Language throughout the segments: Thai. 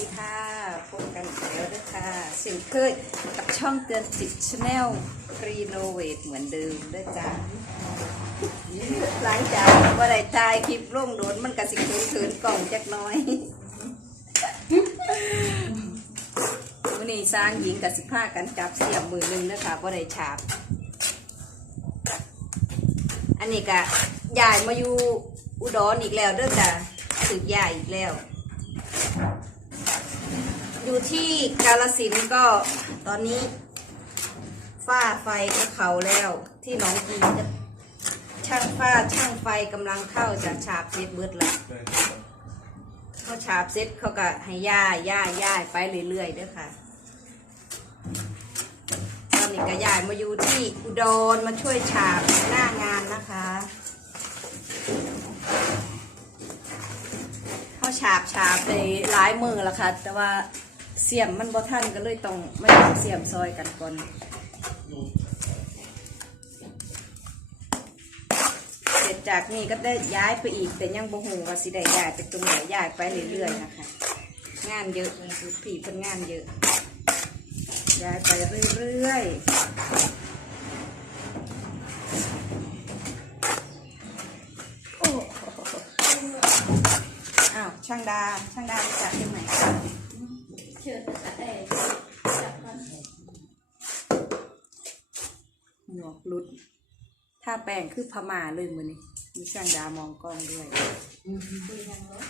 ดีค่ะ พบกันแล้วด้วยค่ะสิ่งเคยกับช่องเตือนจิตชาแนลรีโนเวทเหมือนเดิมด้วยจ้าหลังจากว่าได้ถ่ายคลิปลงโดนมันกระสิคืนคืนกล่องจักน้อยวันนี้สร้างหญิงกับสิผ้ากันจับเสียบมือหนึ่งนะคะว่าได้ฉาบ อันนี้ก็ยายมาอยู่อุดรอีกแล้วเด้อจ้ะสึกยายอีกแล้ว อยู่ที่กาลสินก็ตอนนี้ฝ้าไฟก็เขาแล้วที่หนองกีช่างฝ้าช่างไฟกำลังเข้าจากฉาบเสร็จเบิดแล้วเขาฉาบเสร็จเขาก็ให้ย่าย่าย่ายไปเรื่อยๆเด้อค่ะ ตอนนี้ก็ย้ายมาอยู่ที่อุดรมาช่วยฉาบหน้างานนะคะเขาฉาบฉาบไปหลายมือแล้วค่ะ แต่ว่า เสียมมันบ่ทันก็เลยต้องไม่ต้องเสียมซอยกันก่อนเสร็จจากนี้ก็ได้ย้ายไปอีก แต่ยังบ่หูว่าสิได้ย้ายไปตรงไหนย้ายไปเรื่อยๆนะคะ งานเยอะผีเพิ่นงานเยอะ ย้ายไปเรื่อยๆอ้าวช่างดาช่างดาจักใช่ไหม ชิญแต่เอ๋จับก่อนหมวกหลุด ถ้าแปลงคือพม่าเลยมือนี้มีช่างดามองกล้องด้วยคุยยังรถ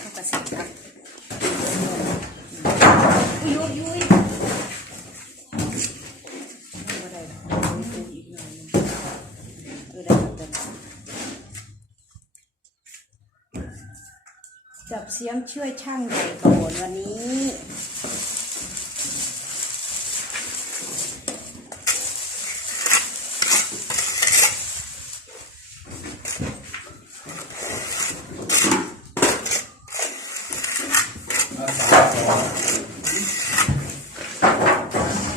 เขากระสิบครับยุยยุยไม่ได้หรอกยุยยุยอีกหน่อยหนึงเออได้เหมือนกัน จับเสียมช่วยช่างใหญ่ก่อนวันนี้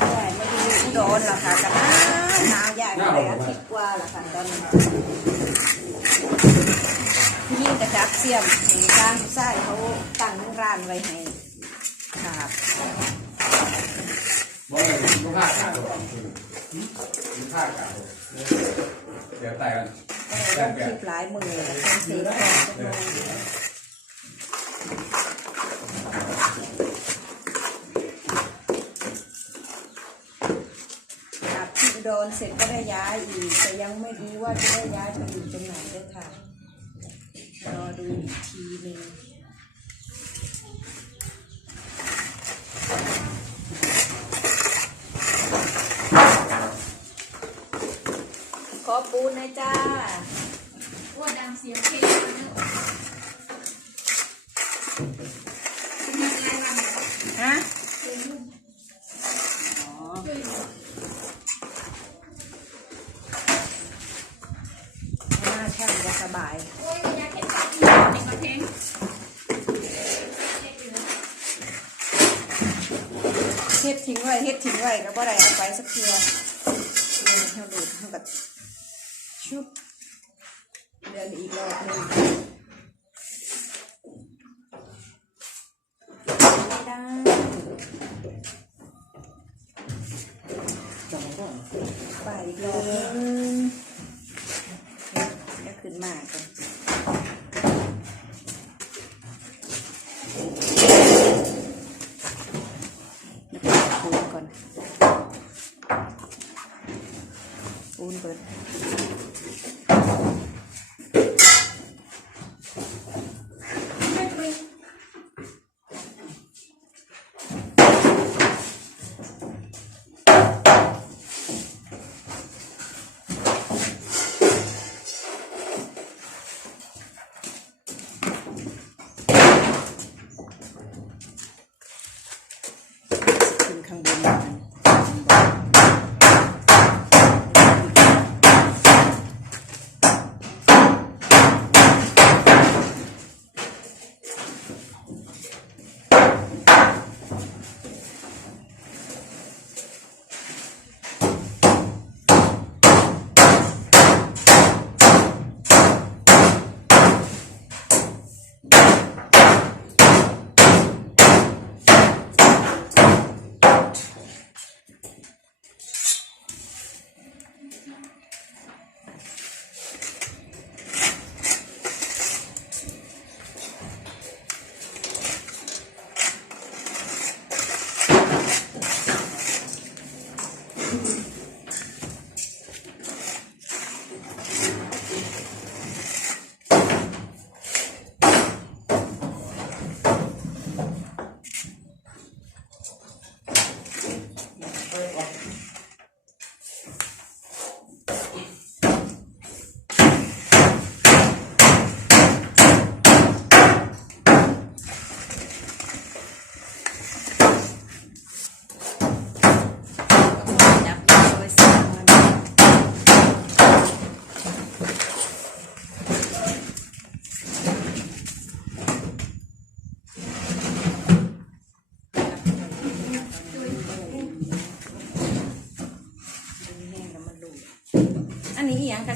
ใหญ่ไม่ด้อุดรหรอกค่ะกันนะหนาวใหญ่มาเลยอาทิตย์กว่าแล้วค่ะตอนนี้ยิ่งกระจับเสียมกลางไส้เขาตั้งานไว้ให้ครับบ่เลยลูกค้าขาดหรอกลูกค้าขาดเดี๋ยวแต่กันแต่ต้องคลิปหลายมือแล้วเป็นสีทองจังเลยครับที่อุดรเสร็จก็ได้ย้ายอีก แต่ยังไม่รู้ว่าจะได้ย้ายไปอยู่ตรงไหนด้วยค่ะ รอดูอีกทีหนึ่ง ปูนหนะจ้าว่าดังเสียงเพลงนะเนี่ยยังไงวันเนี่ยฮะเพลงลูกอ๋อช่วยหนูหน้าช่างก็สบายโอ้ยอยากเห็นปากอีกในกระเพงเฮ็ดทิ้งไว้เฮ็ดทิ้งไว้ก็บ่ได้เอาไปสักเทื่อเดี๋ยวเราดูดเท่ากับชุบเดินอีกรอบหนึงไม่ได้ไปอีกรอบหนึงจะขึ้นมากัน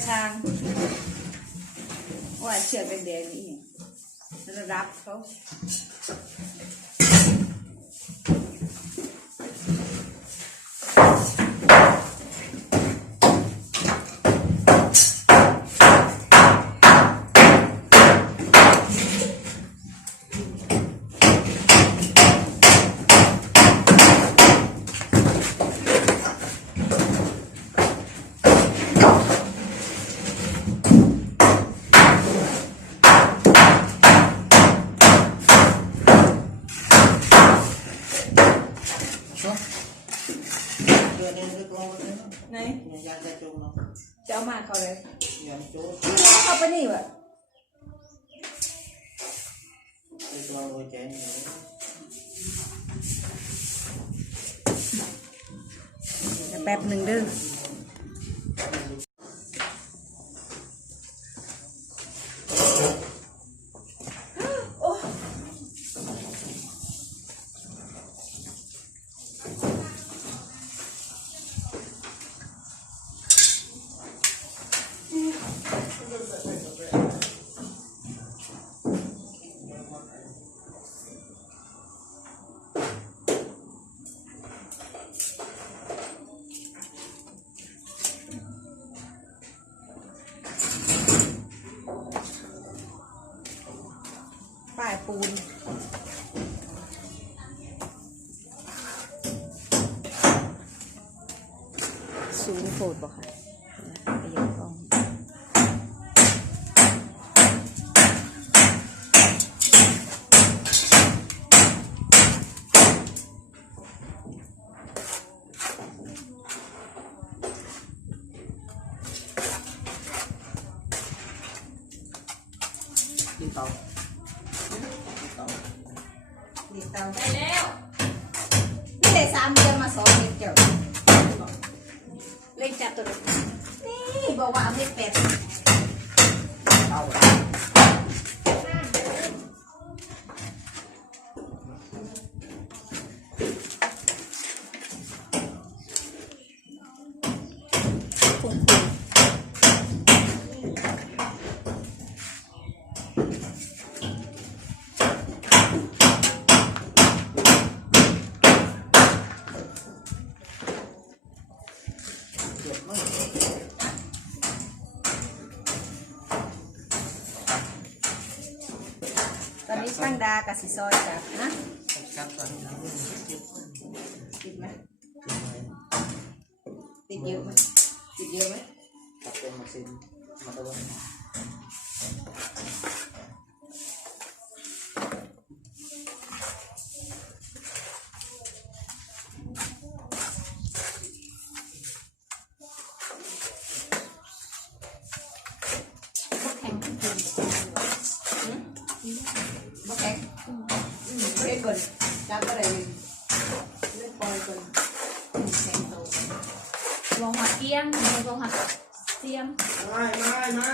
ทางว่าเชื่อเป็นเดงนี่เองระดับเขา ยางจะจงเนาะจะเอามาเขาเลยยังโจ๊กเขาไปนี่วะไปตัวโรยแจนเลยแป๊บหนึ่งเด้อ สูตรบ่ค่ะไปยกกล้องกิเตากินเตากิเตาได้แล้ว บอกว่าเอาเลขแปด Patis panda kasi soy sauce. Ha? Huh? ไม่ไม่ไม่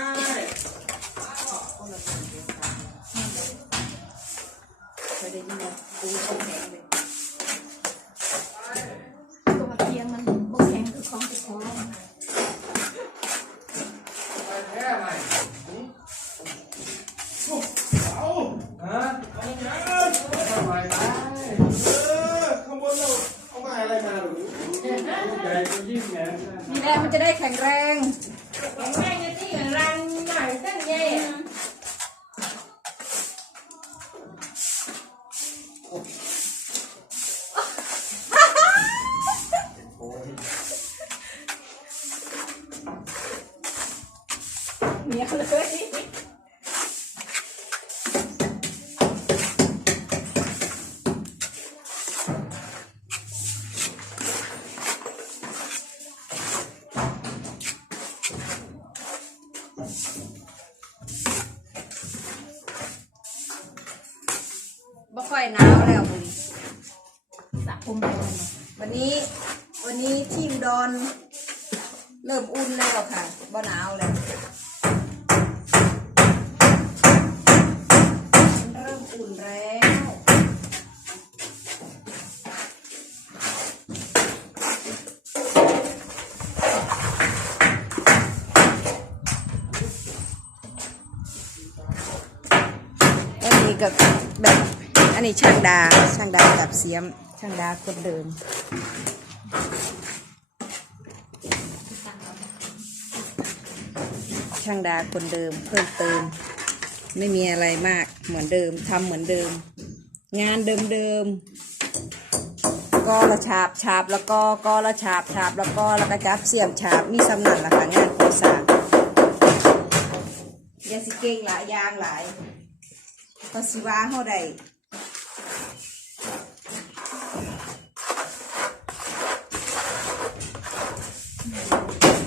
ไม่ได้ยินนะดูเขาแข็งเลย 你要是。 นี่ก็แบบอันนี้ช่างดา ช่างดากับเสียม ช่างดาคนเดิมช่างดาคนเดิมเพิ่มเติม ไม่มีอะไรมากเหมือนเดิมทำเหมือนเดิม งานเดิมเดิมๆก็ละฉาบฉาบแล้วก็ก็ละฉาบฉาบแล้วก็แล้วก็จับเสียมฉาบมีสำนันละค่ะงานโคสางยาสิเก่งหลายยางหลาย ก็สิว่าเขาได้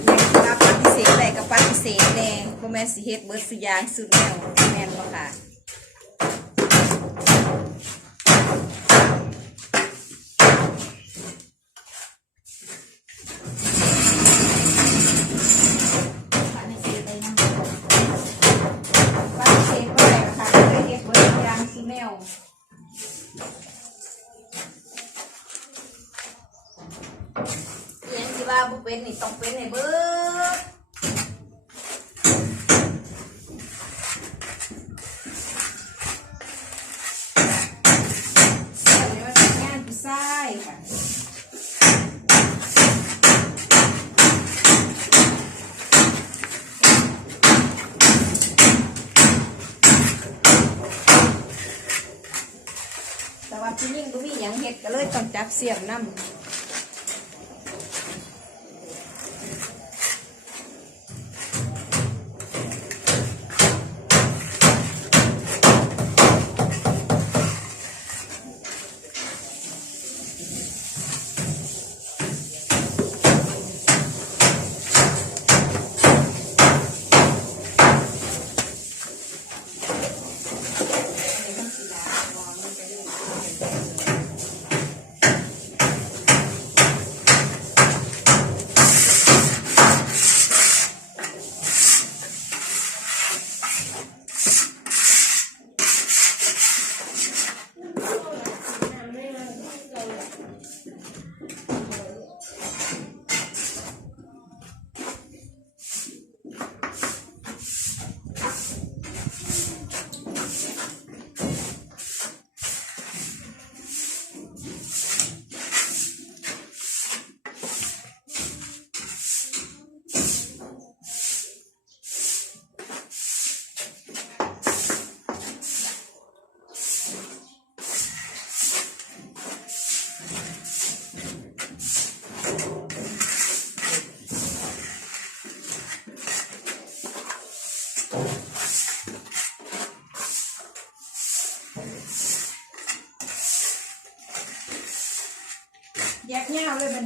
แม่รับปฏิเสธได้กับปฏิเสธแน่บ่แม่นสิเฮ็ดเบิร์ดสุยางสุดแนวแม่นบ่ค่ะ เฮ็ดก็เลยต้องจับเสียบน้ำ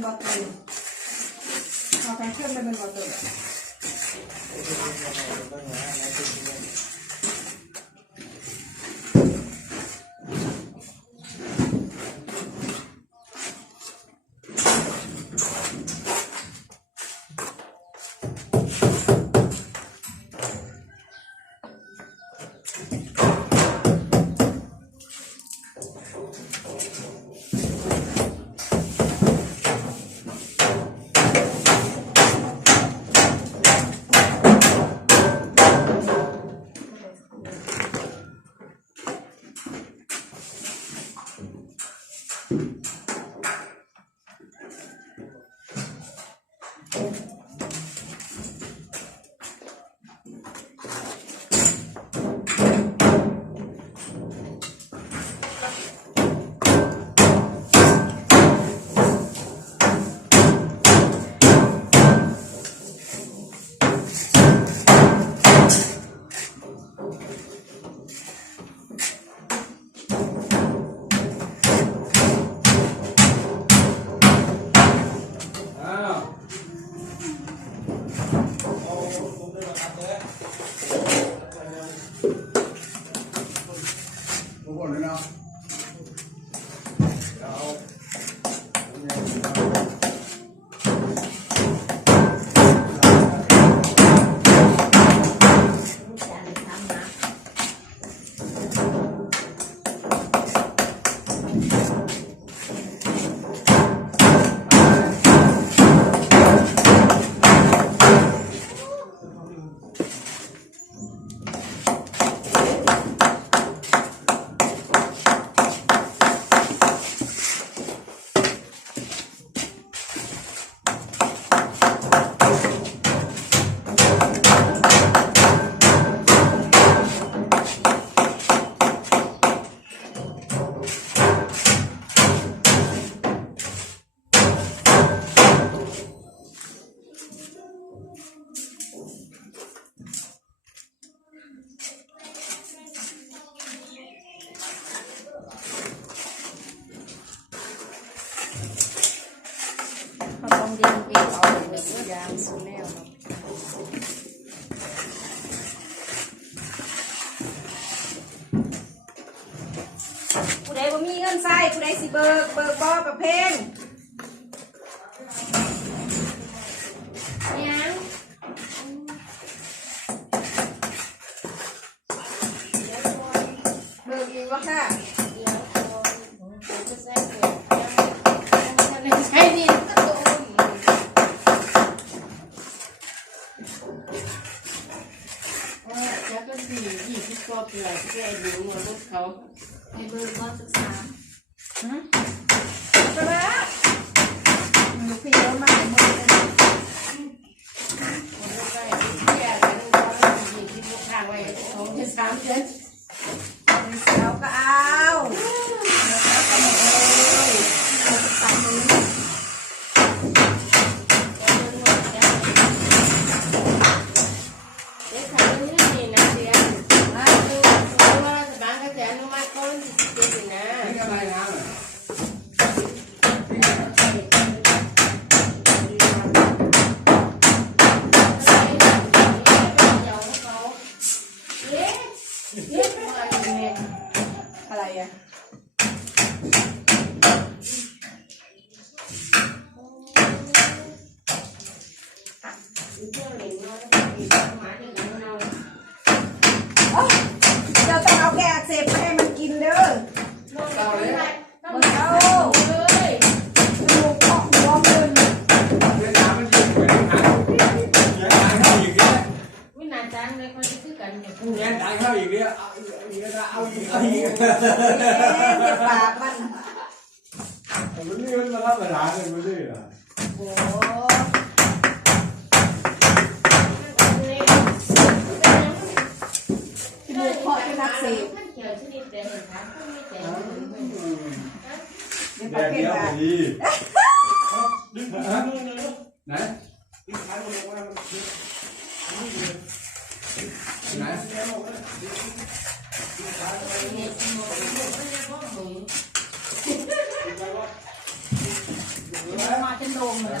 บอลตูนเอาแพนเครื่องเลยเป็นบอเตูน อีกเอาอีกเอ๊ะเจ็บปากมันมันนี่มันมารับเวลาเลยมันนี่อะโอ้จมูกเพาะเป็นอักเสบเขียวชนิดเดียวเห็นไหมไม่แต่เดี๋ยวแดประดเภเดีทยวว่าพอดีไหน ไหนมาจนโดมเลย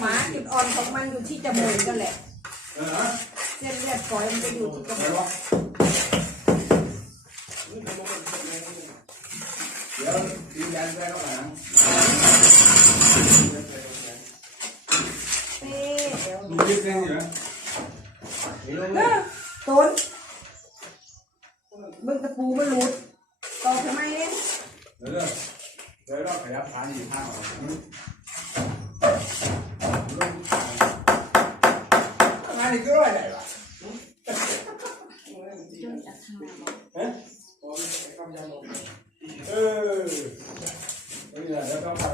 หมาจุดอ่อนของมันอยู่ที่จมูกกันแหละเส้นเลือดฝอยมันจะอยู่ที่จมูก วะเดี๋ยวยืนยันได้ก็หลัง เอ๊ะเดี๋ยว ดูยิบยังเหรอเห็นไหม เออต้นมึงตะปูมันหลุดต่อทำไมเนี่ย เดี๋ยวเดี๋ยวเดี๋ยวเราขยับขาอยู่ข้างเรางานนี้ก็อะไรวะเออนี่แหละแล้ว ต้องพัก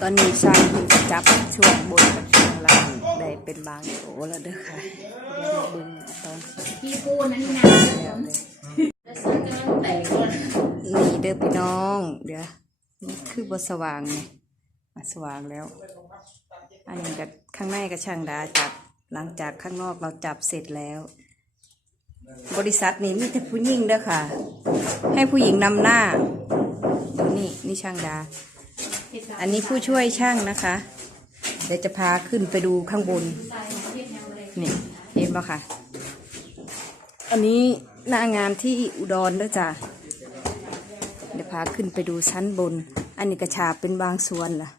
ตอนนี้ช่างจับช่วงบนกับช่วงล่างได้เป็นบางโถแล้วเด้อค่ะเบึง ตอนพี่ปูนั่นนะแล้วเลยแล้วซึ่งกำลังแต่คนนี่เด้อพี่น้อง เดี๋ยวนี่คือบสว่างไงมาสว่างแล้ว อันนี้กับข้างในกับช่างดาจับหลังจากข้างนอกเราจับเสร็จแล้ว บริษัทนี้มีแต่ผู้หญิงเด้อค่ะ ให้ผู้หญิงนำหน้าดูนี่นี่ช่างดา อันนี้ผู้ช่วยช่างนะคะ เดี๋ยวจะพาขึ้นไปดูข้างบน นี่เห็นปะค่ะ อันนี้หน้างานที่อุดรด้อจ้ะ เดี๋ยวพาขึ้นไปดูชั้นบน อันนี้กระฉาบเป็นบางส่วนล่ะ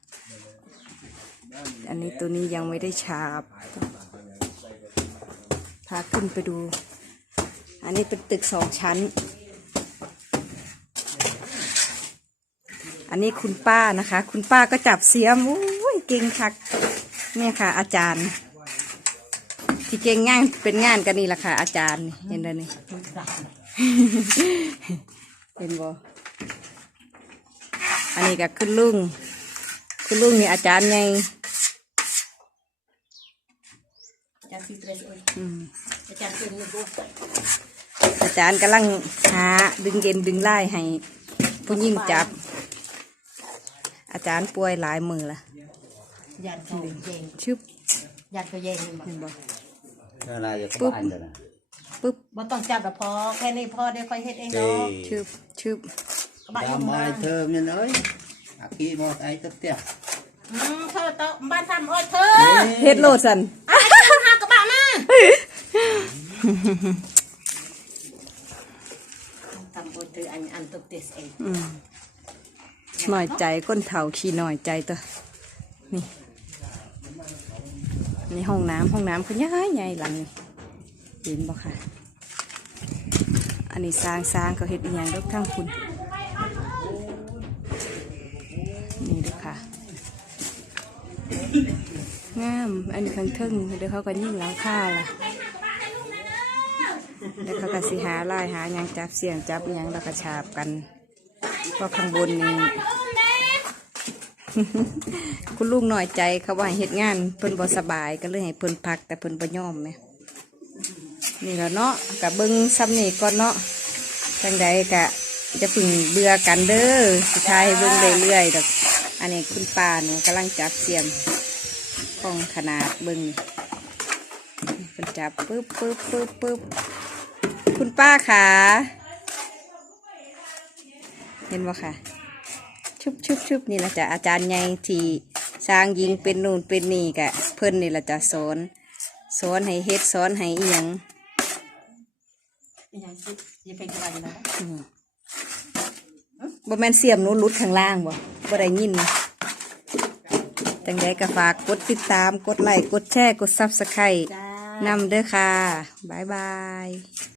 อันนี้ตัวนี้ยังไม่ได้ฉาบ พาขึ้นไปดู อันนี้เป็นตึกสองชั้น อันนี้คุณป้านะคะ คุณป้าก็จับเสียมอุ้ยเก่งคักเนี่ยค่ะ อาจารย์ ที่เก่งงานเป็นงานกันนี่แหละค่ะ อาจารย์นี่เห็นแล้วนี่ เห็นบ่อันนี้ก็ขึ้นลุงขึ้นลุงนี่อาจารย์ไงอาจารย์ซีเตรสเอ้ยอืมอาจารย์เป็นลูกอาจารย์กำลังหาดึงเย็นดึงไล่ให้ผู้ยิ่งจับ อาจารย์ป่วยหลายมือละยันเขาเย็นชึบยันเขาเย็นมันบอกเห็นบ่ อะไรจะก็อันเดียวนะปึ๊บบ่ต้องจับแบบพอแค่นี้พอเดี๋ยวค่อยเฮ็ดเองเฮ้เนาะชึบชึบกระบะยายุ่งมายนะเธอมันเอ้ยอากีมอไอตับเตี้ยอืมเธอต้องบ้านทำอ้อยเธอเฮ็ดโลดสันอะหากระบะมาทำอ้อยเธออันอันตุกเตสเองอืมหน่อยใจก้นเถาขี้หน่อยใจตัวนี่ นี่ห้องน้ำห้องน้ำเขาใหญ่ใหญ่หลังนี่เห็นบ่ค่ะ อันนี้สร้างสร้างเขาเฮ็ดอีหยังดอกทั้งคุณนี่เดูค่ะงามอันนี้ข้างทึ่งเดี๋ยวเขาก็ยิ่งหลังคาล่ะเดี๋ยวเขาก็สิหาลายหาหยังจับเสียงจับหยังแล้วก็ฉาบกันเพราะข้างบนนี่ คุณลุงหน่อยใจเขาว่าให้เฮ็ดงานเพิ่นบ่สบายก็เลยให้เพิ่นพัก แต่เพิ่นบ่ยอมแหมนี่แล้วเนาะกับเบิ่งซ้ำนี่ก่อนเนาะจังใดกะจะพึ่งเบื่อกันเด้อสุดท้ายเบิ่งเรื่อยๆดอกอันนี้คุณป้าหนูกำลังจับเสียมของขนาดเบิ่งเพิ่นจับปึ๊บปึ๊บปึ๊บปึ๊บคุณป้าขาเห็นบ่ค่ะ ชุบชุบชุบนี่แหละจ้ะอาจารย์ใหญ่ที่สร้างยิงเป็นนู่นเป็นนี่กะเพิ่นนี่แหละจ้ะสอนสอนให้เฮ็ดสอนให้อีหยังเป็นยังคิดจะเป็นอะไรนะอืมบ่แม่นเสียมหนู้นรุดข้างล่างบ่บ่ได้ยินจังใดก็ฝากกดติดตามกดไลค์กดแชร์กดซับสไครต์จ้านำเด้อค่ะ บ๊ายบาย